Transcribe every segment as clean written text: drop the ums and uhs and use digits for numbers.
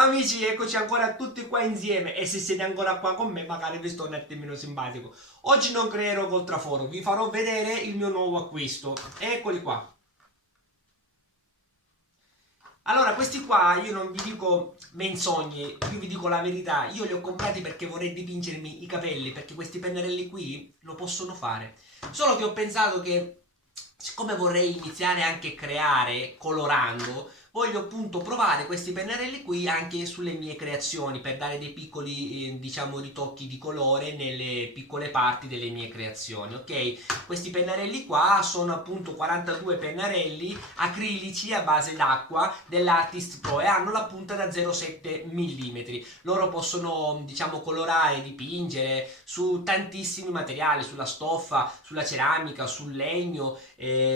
Ciao amici, eccoci ancora tutti qua insieme e se siete ancora qua con me magari vi sto un attimino simpatico. Oggi non creerò col traforo, vi farò vedere il mio nuovo acquisto. Eccoli qua. Allora, questi qua io non vi dico menzogne, io vi dico la verità. Io li ho comprati perché vorrei dipingermi i capelli, perché questi pennarelli qui lo possono fare. Solo che ho pensato che, siccome vorrei iniziare anche a creare colorando, voglio appunto provare questi pennarelli qui anche sulle mie creazioni per dare dei piccoli, diciamo, ritocchi di colore nelle piccole parti delle mie creazioni, ok? Questi pennarelli qua sono appunto 42 pennarelli acrilici a base d'acqua dell'Artist Pro e hanno la punta da 0,7 mm. Loro possono, diciamo, colorare, dipingere su tantissimi materiali, sulla stoffa, sulla ceramica, sul legno,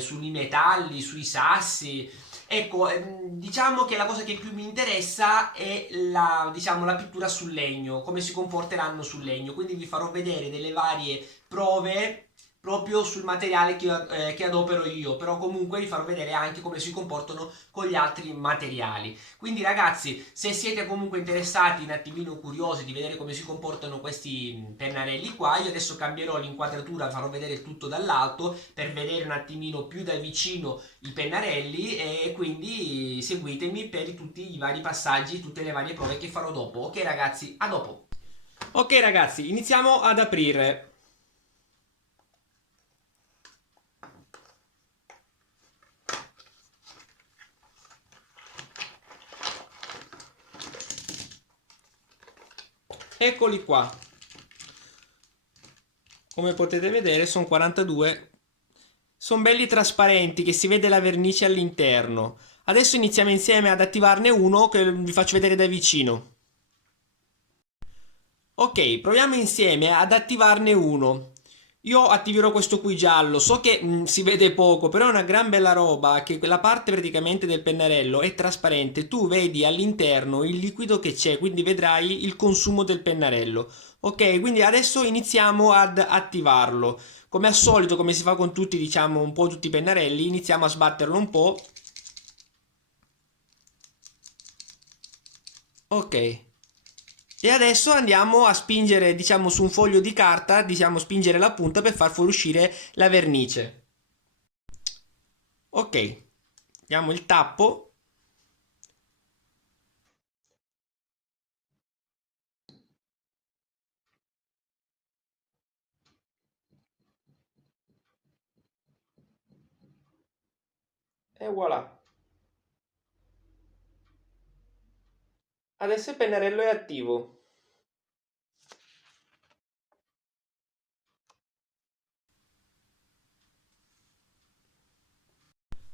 sui metalli, sui sassi. Ecco, diciamo che la cosa che più mi interessa è la, diciamo, la pittura sul legno, come si comporteranno sul legno. Quindi vi farò vedere delle varie prove proprio sul materiale che adopero io, però comunque vi farò vedere anche come si comportano con gli altri materiali. Quindi ragazzi, se siete comunque interessati, un attimino curiosi di vedere come si comportano questi pennarelli qua, io adesso cambierò l'inquadratura, farò vedere tutto dall'alto per vedere un attimino più da vicino i pennarelli e quindi seguitemi per tutti i vari passaggi, tutte le varie prove che farò dopo. Ok ragazzi, a dopo. Ok ragazzi, iniziamo ad aprire. Eccoli qua. Come potete vedere sono 42. Sono belli trasparenti che si vede la vernice all'interno. Adesso iniziamo insieme ad attivarne uno che vi faccio vedere da vicino. Ok, proviamo insieme ad attivarne uno. Io attiverò questo qui giallo, so che si vede poco, però è una gran bella roba, che la parte praticamente del pennarello è trasparente, tu vedi all'interno il liquido che c'è, quindi vedrai il consumo del pennarello. Ok, quindi adesso iniziamo ad attivarlo. Come al solito, come si fa con tutti, diciamo, un po' tutti i pennarelli, iniziamo a sbatterlo un po'. Ok. E adesso andiamo a spingere, diciamo, su un foglio di carta, diciamo, spingere la punta per far fuoriuscire la vernice. Ok, diamo il tappo. E voilà. Adesso il pennarello è attivo.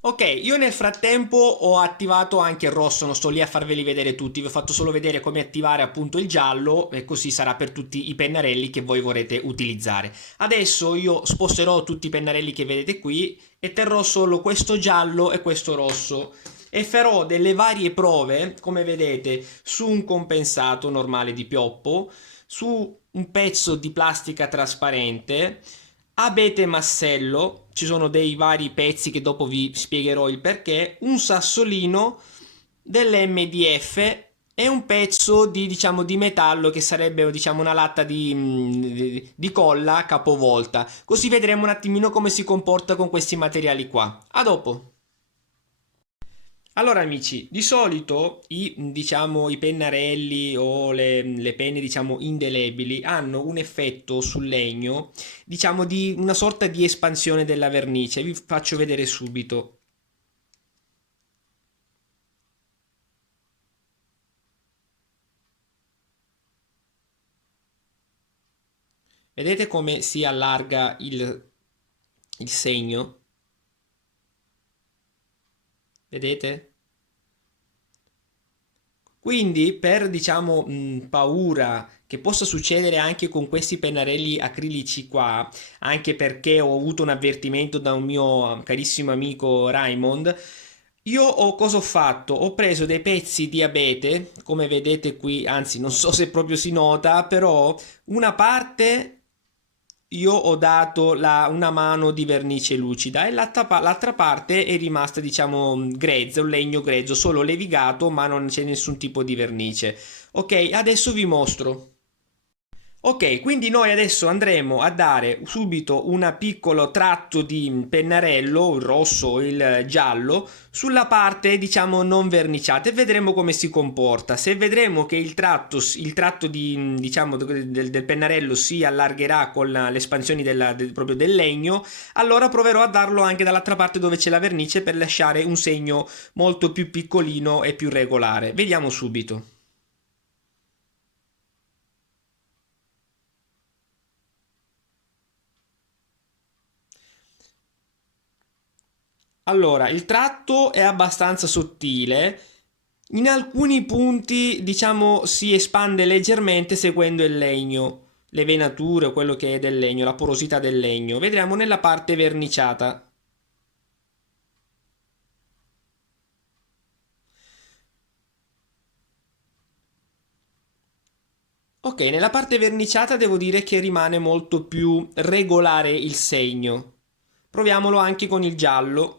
Ok, io nel frattempo ho attivato anche il rosso, non sto lì a farveli vedere tutti, vi ho fatto solo vedere come attivare appunto il giallo e così sarà per tutti i pennarelli che voi vorrete utilizzare. Adesso io sposterò tutti i pennarelli che vedete qui e terrò solo questo giallo e questo rosso e farò delle varie prove, come vedete, su un compensato normale di pioppo, su un pezzo di plastica trasparente, abete massello, ci sono dei vari pezzi che dopo vi spiegherò il perché, un sassolino dell'MDF e un pezzo di, diciamo, di metallo che sarebbe, diciamo, una latta di colla capovolta. Così vedremo un attimino come si comporta con questi materiali qua. A dopo! Allora amici, di solito diciamo, i pennarelli o le penne diciamo, indelebili hanno un effetto sul legno, diciamo di una sorta di espansione della vernice. Vi faccio vedere subito. Vedete come si allarga il segno? Vedete? Quindi per diciamo paura che possa succedere anche con questi pennarelli acrilici qua, anche perché ho avuto un avvertimento da un mio carissimo amico Raymond, io ho cosa ho fatto? Ho preso dei pezzi di abete, come vedete qui, anzi non so se proprio si nota, però una parte io ho dato una mano di vernice lucida e l'altra parte è rimasta, diciamo, grezza, un legno grezzo, solo levigato, ma non c'è nessun tipo di vernice. Ok, adesso vi mostro. Ok, quindi noi adesso andremo a dare subito un piccolo tratto di pennarello, il rosso o il giallo, sulla parte diciamo non verniciata e vedremo come si comporta. Se vedremo che il tratto di, diciamo, del pennarello si allargherà con le espansioni proprio del legno, allora proverò a darlo anche dall'altra parte dove c'è la vernice per lasciare un segno molto più piccolino e più regolare. Vediamo subito. Allora, il tratto è abbastanza sottile, in alcuni punti, diciamo, si espande leggermente seguendo il legno, le venature, quello che è del legno, la porosità del legno. Vedremo nella parte verniciata. Ok, nella parte verniciata devo dire che rimane molto più regolare il segno. Proviamolo anche con il giallo.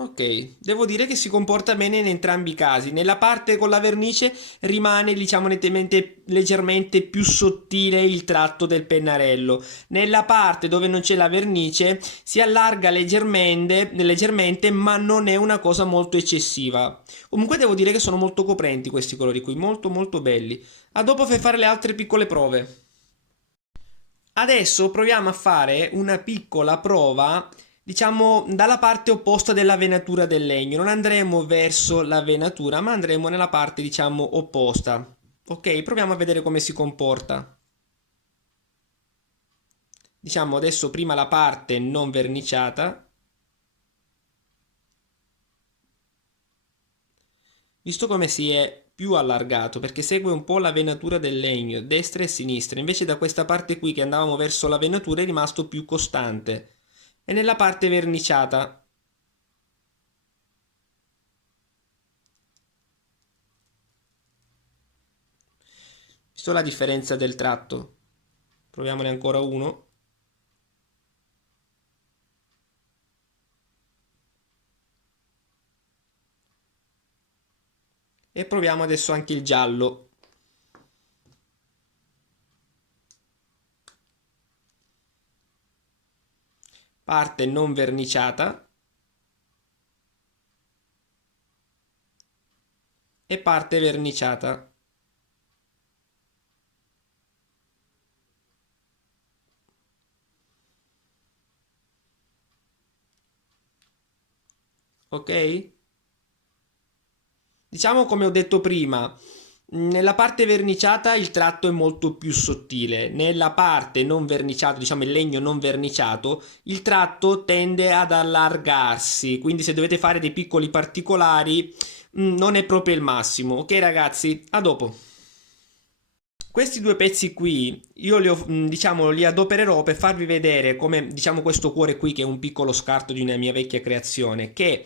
Ok, devo dire che si comporta bene in entrambi i casi. Nella parte con la vernice rimane, diciamo, nettamente, leggermente più sottile il tratto del pennarello. Nella parte dove non c'è la vernice si allarga leggermente, ma non è una cosa molto eccessiva. Comunque devo dire che sono molto coprenti questi colori qui, molto molto belli. A dopo per fare le altre piccole prove. Adesso proviamo a fare una piccola prova, diciamo, dalla parte opposta della venatura del legno. Non andremo verso la venatura, ma andremo nella parte, diciamo, opposta. Ok, proviamo a vedere come si comporta. Diciamo adesso prima la parte non verniciata. Visto come si è più allargato, perché segue un po' la venatura del legno, destra e sinistra, invece da questa parte qui che andavamo verso la venatura è rimasto più costante. E nella parte verniciata. Visto la differenza del tratto? Proviamone ancora uno. E proviamo adesso anche il giallo. Parte non verniciata e parte verniciata. Ok? Diciamo come ho detto prima, nella parte verniciata il tratto è molto più sottile, nella parte non verniciata, diciamo il legno non verniciato, il tratto tende ad allargarsi, quindi se dovete fare dei piccoli particolari, non è proprio il massimo. Ok ragazzi, a dopo. Questi due pezzi qui io diciamo, li adopererò per farvi vedere come diciamo questo cuore qui che è un piccolo scarto di una mia vecchia creazione che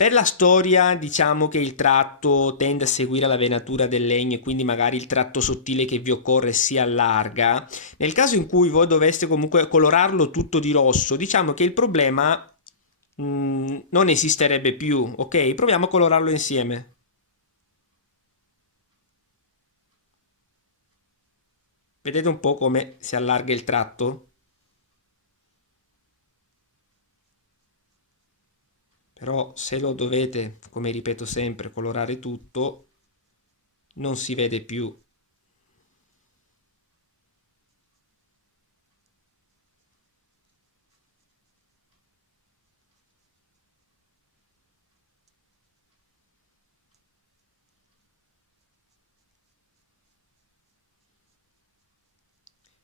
per la storia diciamo che il tratto tende a seguire la venatura del legno e quindi magari il tratto sottile che vi occorre si allarga. Nel caso in cui voi doveste comunque colorarlo tutto di rosso, diciamo che il problema non esisterebbe più, ok? Proviamo a colorarlo insieme. Vedete un po' come si allarga il tratto? Però se lo dovete, come ripeto sempre, colorare tutto, non si vede più.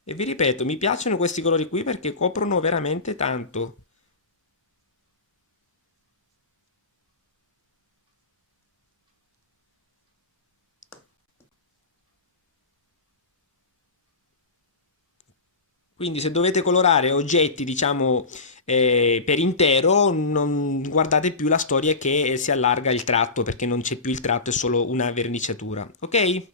E vi ripeto, mi piacciono questi colori qui perché coprono veramente tanto. Quindi se dovete colorare oggetti, diciamo, per intero, non guardate più la storia che si allarga il tratto, perché non c'è più il tratto, è solo una verniciatura. Ok?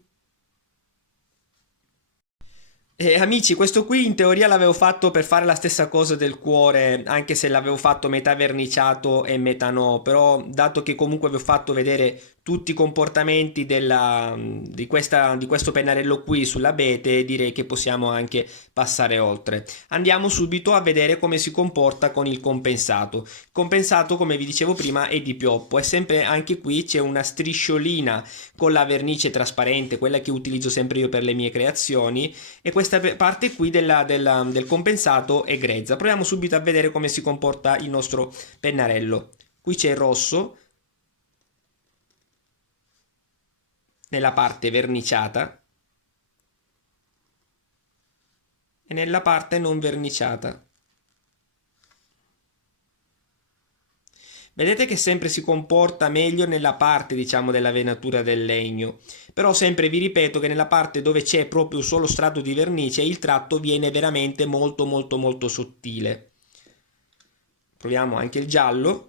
Amici, questo qui in teoria l'avevo fatto per fare la stessa cosa del cuore, anche se l'avevo fatto metà verniciato e metà no, però dato che comunque vi ho fatto vedere tutti i comportamenti di questo pennarello qui sull'abete, direi che possiamo anche passare oltre. Andiamo subito a vedere come si comporta con il compensato. Il compensato, come vi dicevo prima, è di pioppo e sempre anche qui c'è una strisciolina con la vernice trasparente, quella che utilizzo sempre io per le mie creazioni, e questa parte qui del compensato è grezza. Proviamo subito a vedere come si comporta il nostro pennarello. Qui c'è il rosso nella parte verniciata e nella parte non verniciata. Vedete che sempre si comporta meglio nella parte, diciamo, della venatura del legno, però sempre vi ripeto che nella parte dove c'è proprio solo strato di vernice il tratto viene veramente molto molto molto sottile. Proviamo anche il giallo.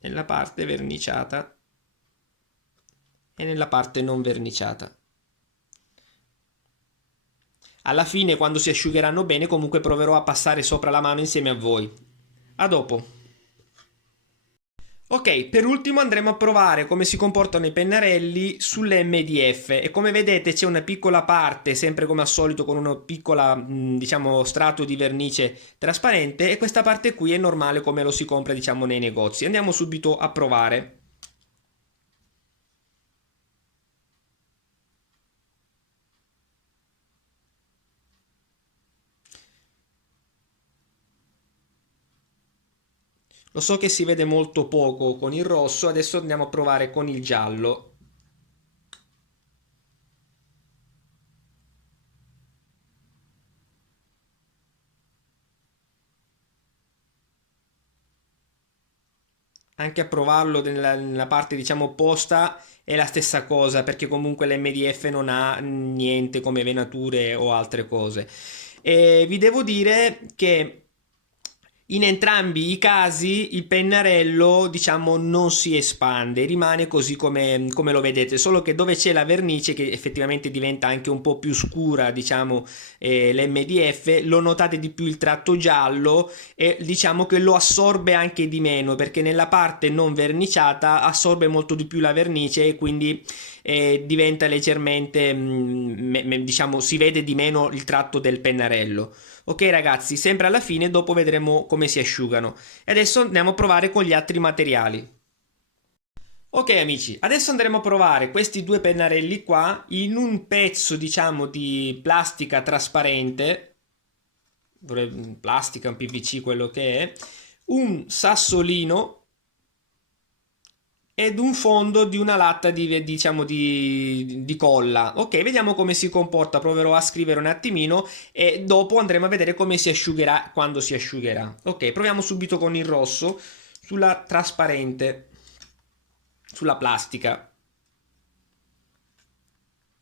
Nella parte verniciata e nella parte non verniciata. Alla fine, quando si asciugheranno bene, comunque proverò a passare sopra la mano insieme a voi. A dopo. Ok, per ultimo andremo a provare come si comportano i pennarelli sull'MDF e come vedete c'è una piccola parte, sempre come al solito con una piccola, diciamo, strato di vernice trasparente, e questa parte qui è normale come lo si compra, diciamo, nei negozi. Andiamo subito a provare. Lo so che si vede molto poco con il rosso, adesso andiamo a provare con il giallo. Anche a provarlo nella parte, diciamo, opposta è la stessa cosa, perché comunque l'MDF non ha niente come venature o altre cose. E vi devo dire che in entrambi i casi il pennarello, diciamo, non si espande, rimane così come lo vedete, solo che dove c'è la vernice, che effettivamente diventa anche un po' più scura, diciamo, l'MDF, lo notate di più il tratto giallo, e diciamo che lo assorbe anche di meno, perché nella parte non verniciata assorbe molto di più la vernice e quindi diventa leggermente, diciamo, si vede di meno il tratto del pennarello. Ok ragazzi, sempre alla fine, dopo vedremo come si asciugano. E adesso andiamo a provare con gli altri materiali. Ok amici, adesso andremo a provare questi due pennarelli qua in un pezzo, diciamo, di plastica trasparente, plastica, un PVC, quello che è, un sassolino ed un fondo di una latta diciamo di colla. Ok, vediamo come si comporta, proverò a scrivere un attimino e dopo andremo a vedere come si asciugherà quando si asciugherà. Ok, proviamo subito con il rosso sulla trasparente, sulla plastica.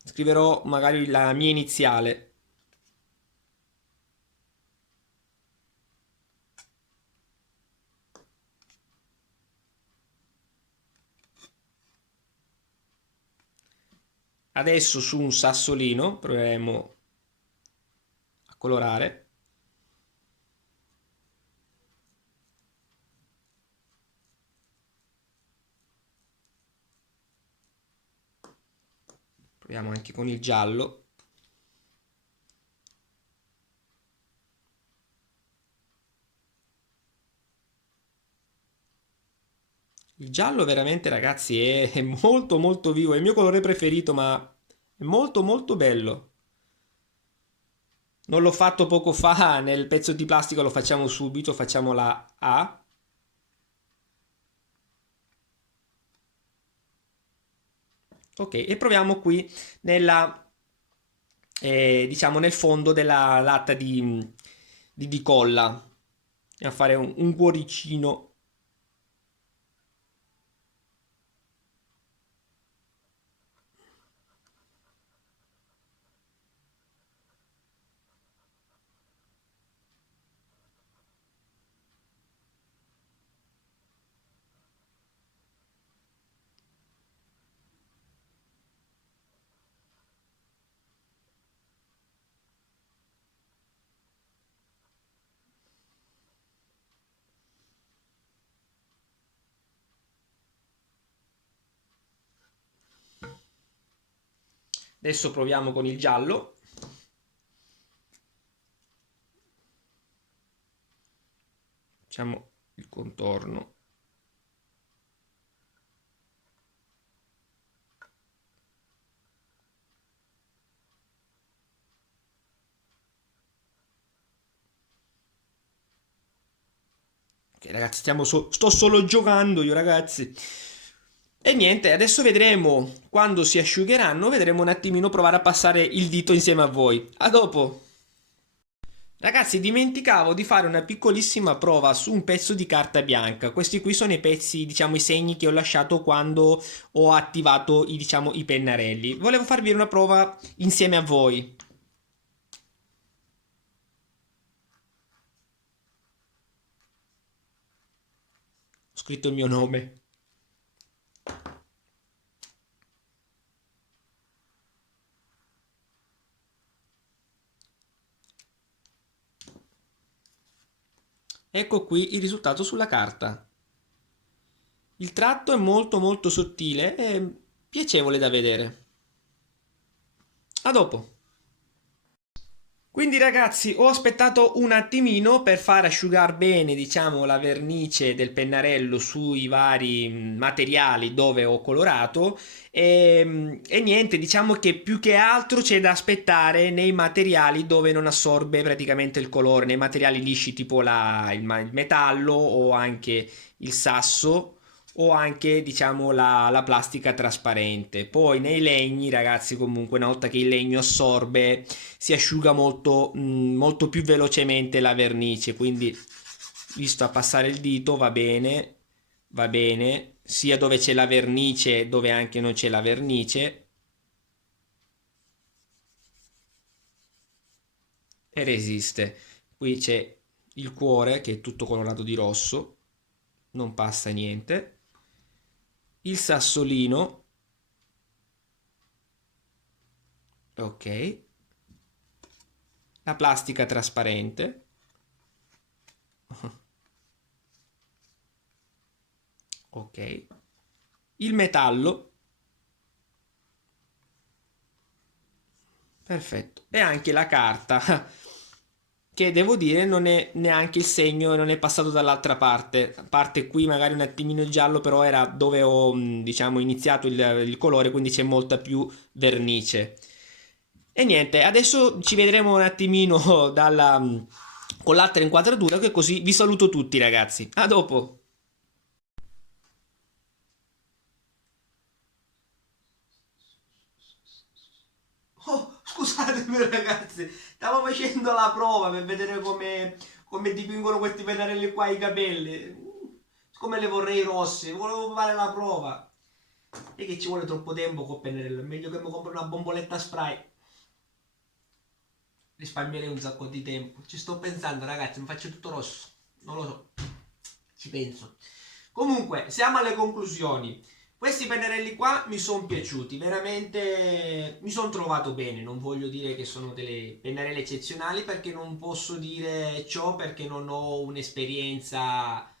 Scriverò magari la mia iniziale. Adesso su un sassolino proveremo a colorare. Proviamo anche con il giallo. Il giallo veramente, ragazzi, è molto molto vivo, è il mio colore preferito, ma è molto molto bello. Non l'ho fatto poco fa, nel pezzo di plastica lo facciamo subito, facciamo la A. Ok, e proviamo qui diciamo nel fondo della latta di colla. Andiamo a fare un cuoricino. Adesso proviamo con il giallo. Facciamo il contorno. Ok, ragazzi, sto solo giocando io, ragazzi. E niente, adesso vedremo quando si asciugheranno, vedremo un attimino provare a passare il dito insieme a voi. A dopo! Ragazzi, dimenticavo di fare una piccolissima prova su un pezzo di carta bianca. Questi qui sono i pezzi, diciamo, i segni che ho lasciato quando ho attivato diciamo, i pennarelli. Volevo farvi una prova insieme a voi. Ho scritto il mio nome. Ecco qui il risultato sulla carta. Il tratto è molto molto sottile e piacevole da vedere. A dopo! Quindi ragazzi ho aspettato un attimino per far asciugare bene diciamo la vernice del pennarello sui vari materiali dove ho colorato e niente diciamo che più che altro c'è da aspettare nei materiali dove non assorbe praticamente il colore, nei materiali lisci tipo il metallo o anche il sasso o anche diciamo la plastica trasparente. Poi nei legni ragazzi comunque una volta che il legno assorbe si asciuga molto, molto più velocemente la vernice, quindi visto a passare il dito va bene, sia dove c'è la vernice dove anche non c'è la vernice e resiste. Qui c'è il cuore che è tutto colorato di rosso, non passa niente. Il sassolino, ok, la plastica trasparente, ok, il metallo, perfetto, e anche la carta, che devo dire non è neanche il segno, non è passato dall'altra parte, a parte qui magari un attimino giallo, però era dove ho diciamo iniziato il colore, quindi c'è molta più vernice. E niente, adesso ci vedremo un attimino con l'altra inquadratura, che così vi saluto tutti ragazzi. A dopo! Oh, scusatemi ragazzi, stavo facendo la prova per vedere come dipingono questi pennarelli qua i capelli. Siccome le vorrei rossi, volevo fare la prova. E che ci vuole troppo tempo con pennarello, è meglio che mi compro una bomboletta spray. Risparmierei un sacco di tempo. Ci sto pensando ragazzi, mi faccio tutto rosso. Non lo so, ci penso. Comunque, siamo alle conclusioni. Questi pennarelli qua mi sono piaciuti, veramente mi sono trovato bene, non voglio dire che sono delle pennarelle eccezionali perché non posso dire ciò perché non ho un'esperienza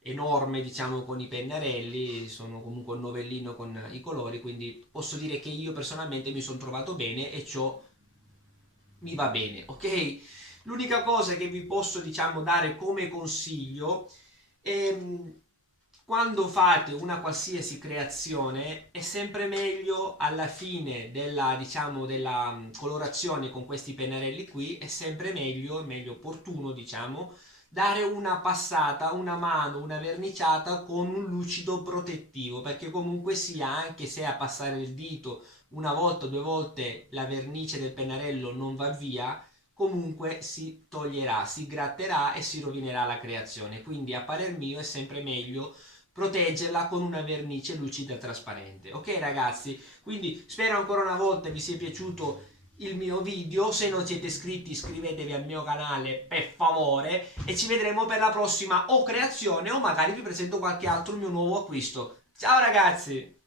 enorme diciamo con i pennarelli, sono comunque un novellino con i colori, quindi posso dire che io personalmente mi sono trovato bene e ciò mi va bene, ok? L'unica cosa che vi posso diciamo dare come consiglio è quando fate una qualsiasi creazione è sempre meglio alla fine della, diciamo, della colorazione con questi pennarelli qui è sempre meglio, è meglio opportuno diciamo dare una passata, una mano, una verniciata con un lucido protettivo perché comunque sia anche se a passare il dito una volta o due volte la vernice del pennarello non va via comunque si toglierà, si gratterà e si rovinerà la creazione quindi a parer mio è sempre meglio proteggerla con una vernice lucida trasparente. Ok ragazzi, quindi spero ancora una volta vi sia piaciuto il mio video, se non siete iscritti iscrivetevi al mio canale per favore e ci vedremo per la prossima o creazione o magari vi presento qualche altro mio nuovo acquisto. Ciao ragazzi!